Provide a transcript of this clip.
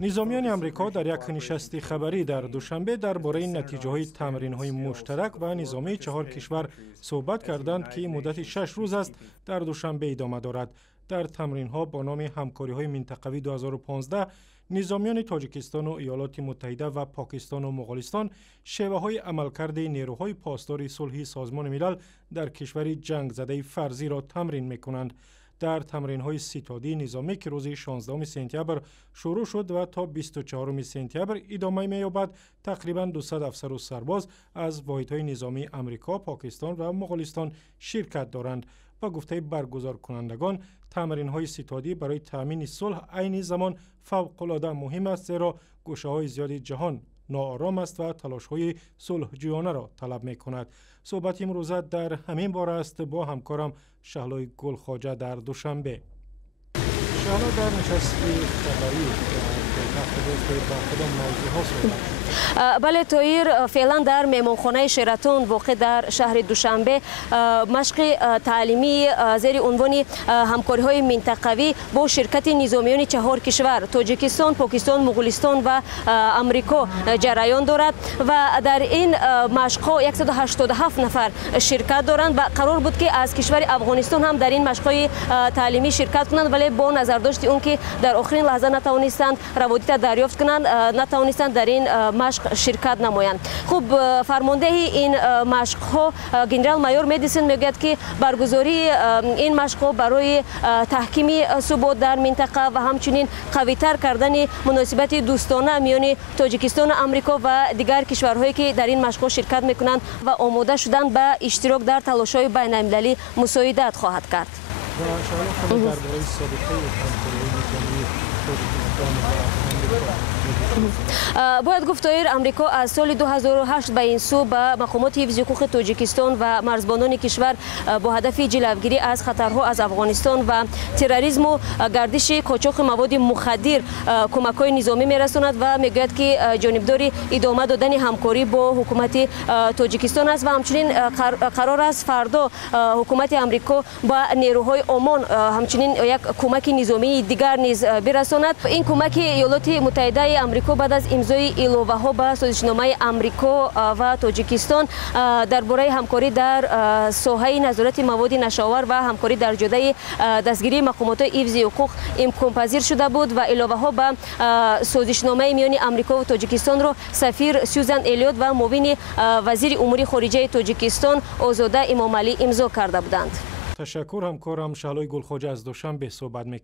نظامیان آمریکا در یک نشست خبری در دوشنبه درباره نتیجه‌های تمرین‌های مشترک و نظامی 4 کشور صحبت کردند که مدت 6 روز است در دوشنبه ادامه دارد. در تمرین‌ها با نام همکاری‌های منطقوی 2015 نظامیان تاجیکستان و ایالات متحده و پاکستان و مغولستان شیوه‌های عملکرد نیروهای پاسدار صلح سازمان ملل در کشور جنگ زده فرضی را تمرین می‌کنند. در تمرین‌های ستادی نظامی که روز 16 سپتامبر شروع شد و تا 24 سپتامبر ادامه می‌یابد، تقریباً 200 افسر و سرباز از واحدهای نظامی آمریکا، پاکستان و مغولستان شرکت دارند. با گفته برگزار کنندگان، تمرین‌های ستادی برای تأمین صلح عین زمان فوق‌العاده مهم است، زیرا گوشه‌های زیاد جهان ناآرام است و تلاش‌های صلح‌جویانه را طلب می‌کند. صحبت امروزه در همین باره است با همکارم شهلای گلخواجه در دوشنبه. شهلا، در نشست خبری بله طاهر، فعلا در مهمانخانه شراتون واقع در شهر دوشنبه مشق تعلیمی زیر عنوان همکاری‌های منطقوی با شرکت نظامیان 4 کشور تاجیکستان، پاکستان، مغولستان و آمریکا جریان دارد و در این مشق‌ها 187 نفر شرکت دارند و قرار بود که از کشور افغانستان هم در این مشق‌های تعلیمی شرکت کنند، ولی با نظرداشت اون که در آخرین لحظه نتوانستند روابط دریافت کنند، نتوانستند در این مشق شرکت نمایند. خب فرمانده این مشق ها گنرال مایور مدیسن میگوید که برگزاری این مشق ها برای تحکیم ثبات در منطقه و همچنین قوی‌تر کردن مناسبت دوستانه میان تاجیکستان و آمریکا و دیگر کشورهایی که در این مشق ها شرکت میکنند و آماده شدن به اشتراک در تلاش‌های بین‌المللی مساعدت خواهد کرد. باید گفت طاهر، آمریکا از سال 2008 به این سو به مقامات حفظ حقوق تاجیکستان و مرزبانان کشور با هدف جلوگیری از خطرها از افغانستان و تروریسم و گردش قاچاق مواد مخدر کمک‌های نظامی می‌رساند و میگوید که جانبدار ادامه دادن همکاری با حکومت تاجیکستان است و همچنین قرار است فردا حکومت آمریکا با نیروهای عمان همچنین یک کمک نظامی دیگر نیز برساند. این کمک ایالات متحده آمریکا بعد از امضای ایلوه‌ها به سازشنامه آمریکا و تاجیکستان درباره همکاری در ساحه نظارت مواد نشاور و همکاری در جهت دستگیری مقامات حفظ حقوق امکان‌پذیر شده بود و ایلوه‌ها به سازشنامه میان آمریکا و تاجیکستان را سفیر سوزان الیوت و معاون وزیر امور خارجه تاجیکستان آزاده امامعلی امضا کرده بودند. تشکر همکارم شهلای گلخواجه از دوشنبه صحبت می‌کرد.